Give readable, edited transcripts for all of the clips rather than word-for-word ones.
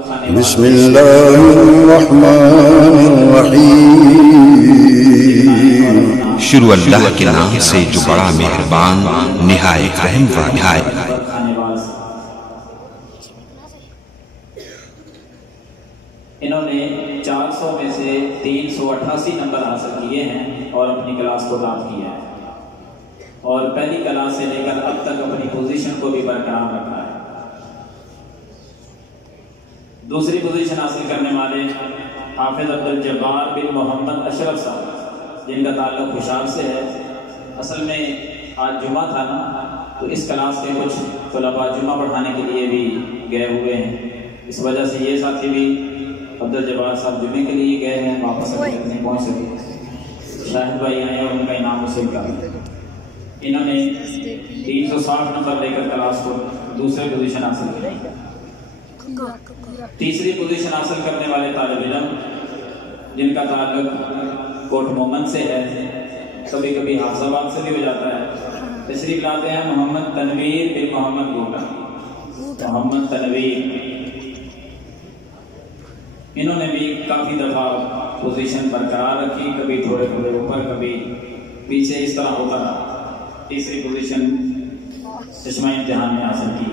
बिस्मिल्लाहिर्रहमानिर्रहीम। शुरू अल्लाह के नाम से जो बड़ा मेहरबान निहायत रहम वाला है। इन्होंने 400 में से 388 नंबर हासिल किए हैं और अपनी क्लास को टॉप किया है और पहली क्लास से लेकर अब तक अपनी पोजीशन को भी बरकरार रखा है। दूसरी पोजीशन हासिल करने वाले हाफिज अब्दुल जब्बार बिन मोहम्मद अशरफ साहब, जिनका ताल्लुक खुशाब से है। असल में आज जुमा था ना, तो इस क्लास के कुछ तलबा जुमा पढ़ाने के लिए भी गए हुए हैं। इस वजह से ये साथी भी अब्दुल जब्बार साहब जुमे के लिए गए हैं, वापस नहीं पहुंच सके। शाहिद भाई आए और उनका इनाम हासिल कर। इन्होंने 360 नंबर लेकर क्लास को दूसरी पोजीशन हासिल की। तीसरी पोजीशन हासिल करने वाले तालिब इल्म, जिनका ताल्लुक कोट मोहम्मद से है, कभी कभी हाफिजाबाद से भी हो जाता है, तशरीफ लाते हैं मोहम्मद तनवीर बिन मोहम्मद गोगा। मोहम्मद तनवीर इन्होंने भी काफी दफा पोजीशन बरकरार रखी, कभी थोड़े थोड़े ऊपर कभी पीछे, इस तरह होता रहा। तीसरी पोजीशन चश्मा इम्तिहान में हासिल की।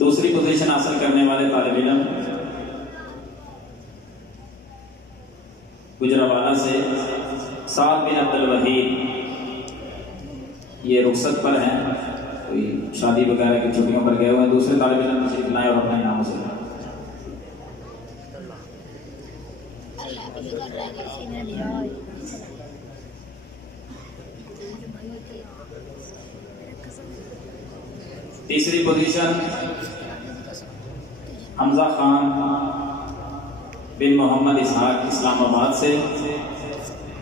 दूसरी पोजीशन हासिल करने वाले तालिब इल्म गुजरावाला से साद बिन अब्दुल वहीद, ये रुखसत पर हैं, कोई शादी वगैरह की छुट्टियों पर गए हुए हैं। दूसरे तालिब इल्म तशरीफ लाए और अपना इनाम हासिल करें। तीसरी पोजीशन हमजा खान बिन मोहम्मद इसहाक इस्लामाबाद से,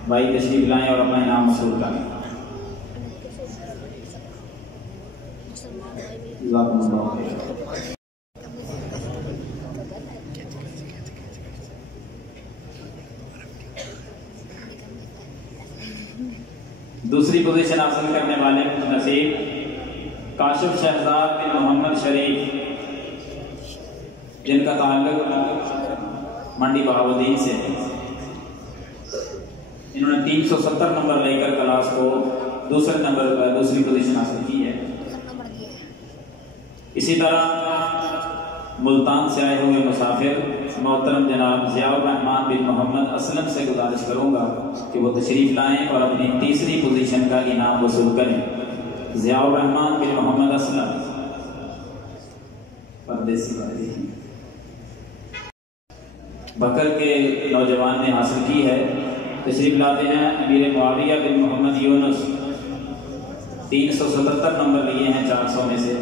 भाई तशरीफ लाएं और अपना इनाम वसूल करें। दूसरी पोजीशन हासिल करने वाले नसीब काशिफ शहजाद बिन मोहम्मद शरीफ, जिनका ताल्लुक मंडी बहाउद्दीन से। इन्होंने 370 नंबर लेकर क्लास को दूसरी पोजीशन हासिल की है। इसी तरह मुल्तान से आए हुए मुसाफिर मोहतरम जनाब ज़ियाउर रहमान बिन मोहम्मद असलम से गुजारिश करूंगा कि वो तशरीफ लाएं और अपनी तीसरी पोजीशन का इनाम वसूल करें। ज़ियाउर रहमान बिन मोहम्मद असलम परदेसी वाली बकर के नौजवान ने हासिल की है। तशरीफ लाते हैं अमीर मुआविया बिन मोहम्मद यूनुस, 377 नंबर लिए हैं 400 में से,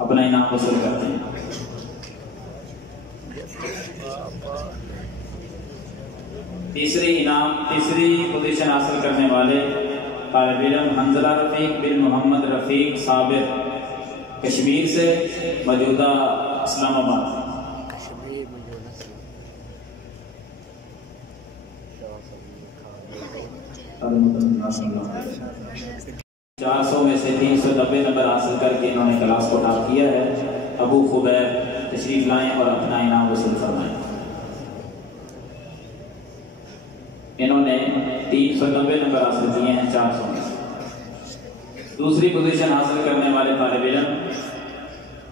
अपना इनाम वसूल करते हैं। तीसरी पोजीशन हासिल करने वाले तालिब इल्म हंजला रफीक बिन मोहम्मद रफीक साबिर, कश्मीर से, मौजूदा इस्लामाबाद। 400 में से 390 नंबर हासिल करके इन्होंने क्लास को टॉप किया है। अबू खुबैर तशरीफ लाएं और अपना इनाम वसूल फरमाएं। इन्होंने 390 नंबर हासिल किए हैं 400 में। दूसरी पोजीशन हासिल करने वाले तालिब इल्म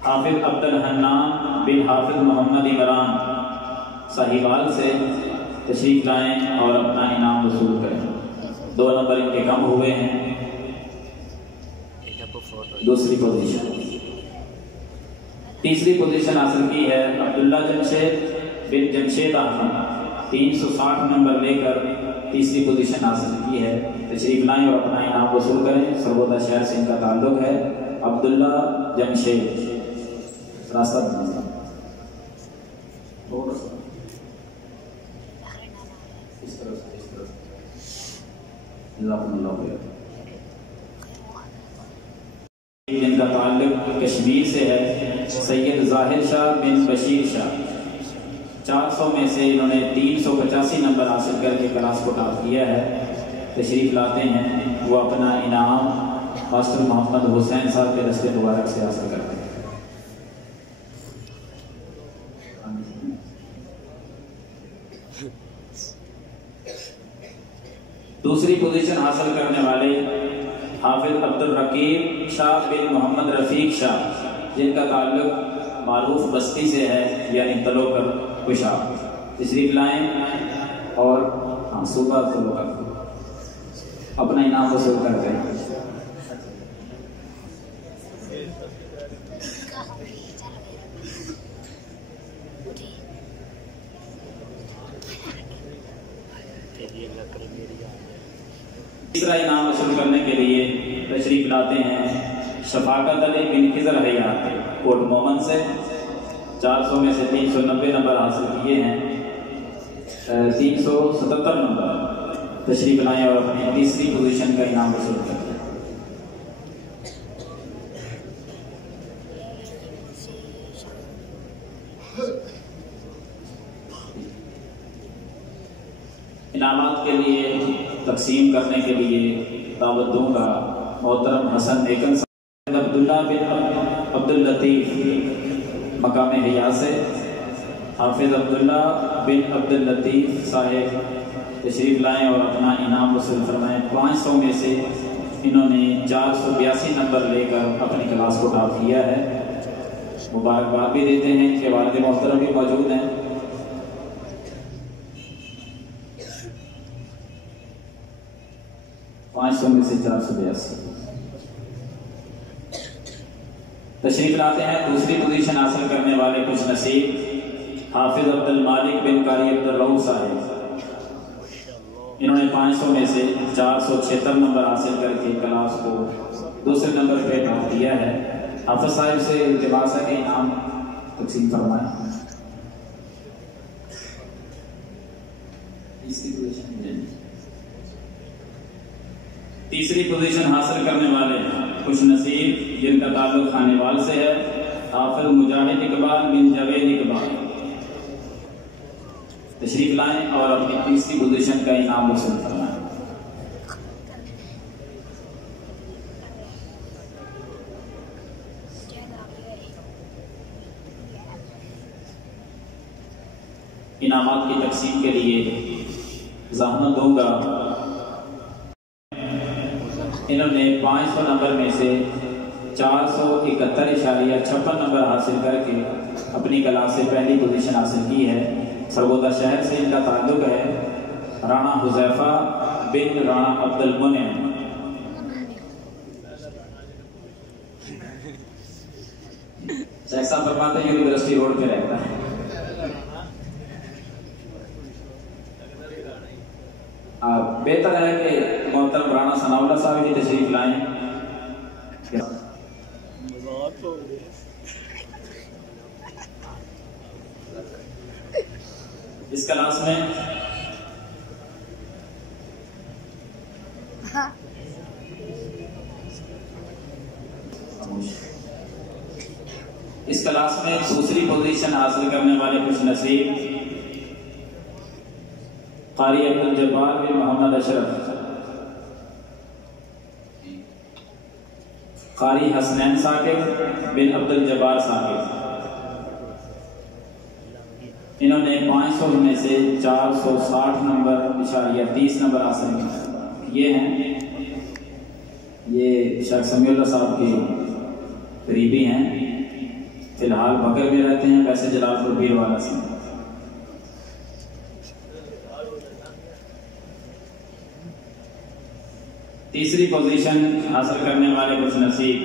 हाफिज अब्दुल हन्नान बिन हाफिज मोहम्मद इमरान साहिवाल से, तशरीफ लाएं और अपना इनाम वसूल करें। 2 नंबर इनके कम हुए हैं। दूसरी पोजीशन। तीसरी पोजीशन हासिल की है अब्दुल्ला जमशेद बिन जमशेद आफन, 360 नंबर लेकर तीसरी पोजीशन हासिल की है। तशरीफ लाएं और अपना इनाम वसूल करें। सरगोदा शहर से इनका ताल्लुक है। अब्दुल्ला जमशेद रास्ता जिनका ताल्लुक कश्मीर से है, सैयद ज़ाहिर शाह बिन बशीर शाह। 400 में से इन्होंने 385 नंबर हासिल करके क्लास को टॉप किया है। तशरीफ़ लाते हैं, वो अपना इनाम मास्टर मोहम्मद हुसैन साहब के दस्ते मुबारक से हासिल करते हैं। दूसरी पोजीशन हासिल करने वाले हाफिज अब्दुल रकीब शाह बिन मोहम्मद रफीक शाह, जिनका ताल्लुक मारूफ बस्ती से है, यानी तलोकर कुशाब। तशरीफ लाएं और सुबह तलोकर अपना इनाम वसूल करते हैं। तीसरा इनाम वसूल करने के लिए तशरीफ लाते हैं शफाकत अली बिन खिजर हयात, कोट मोमन से। 400 में से 390 नंबर हासिल किए हैं, 377 नंबर। तशरीफ लाएं और अपनी तीसरी पोजीशन का इनाम वसूल करें। इनामात के लिए तकसीम करने के लिए दावत दूंगा मोहतरम हसन नेकन साहब, अब्दुल्ला बिन अब्दुल लतीफ़ मकाम हिया से। हाफिज अब्दुल्ला बिन अब्दुल लतीफ़ साहिब तशरीफ लाएं और अपना इनाम वसूल फरमाएं। 500 में से इन्होंने 482 नंबर लेकर अपनी क्लास को टॉप किया है। मुबारकबाद भी देते हैं, इनके वालिद मोहतरम भी मौजूद हैं। में से 482 तशरीफ लाते हैं। दूसरी पोजीशन हासिल करने वाले कुछ नसीब हाफिज अब्दुल मालिक बिन कारी अब्दुल रऊफ साहिब। इन्होंने 500 में से 476 नंबर हासिल करके क्लास को दूसरे नंबर पे टॉप दिया है। हाफिज साहिब से इल्तिमास है कि इनाम तकसीम फरमाएं। तीसरी पोजीशन हासिल करने वाले कुछ नसीब जिनका ताल्लुक खानेवाल से है, हाफिज मुजाहिद इकबाल बिन जावेद इकबाल। तशरीफ लाएं और अपनी तीसरी पोजीशन का इनाम वसूल करना है। इनामात की तकसीम के लिए ज़हमत दूंगा। इन्होंने 500 नंबर में से 471.56 नंबर हासिल करके अपनी क्लास से पहली पोजीशन हासिल की है। सरगोदा शहर से इनका ताल्लुक है। राणा हुजैफा बिन राणा अब्दुल मुनिम। जैसा फरमाते यूनिवर्सिटी रोड पे रहता है। बेहतर है कि मोहतरम राणा सनाउल्लाह साहब ही तशरीफ लाएं। इस क्लास में दूसरी पोजीशन हासिल करने वाले कुछ नसीब कारी अब्दुल जब्बार बिन मोहम्मद अशरफ, कारी हसनैन साकिब बिन अब्दुल जब्बार साकिब। इन्होंने 500 में से 460 नंबर इशारिया 30 नंबर हासिल किए हैं। ये शेख समीउल्लाह साहब के करीबी हैं, फिलहाल बकर में रहते हैं, वैसे जलालपुर बीरवाला से। तीसरी पोजीशन हासिल करने वाले कुछ नसीब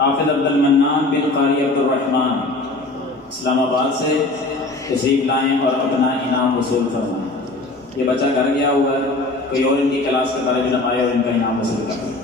हाफिज अब्दुल मन्नान बिन कारी अब्दुल रहमान इस्लामाबाद से। तशरीफ लाएं और अपना इनाम वसूल फरमाएं। ये बच्चा घर गया हुआ है, कोई और इनकी क्लास के तालिब इल्म आए और इनका इनाम वसूल करें।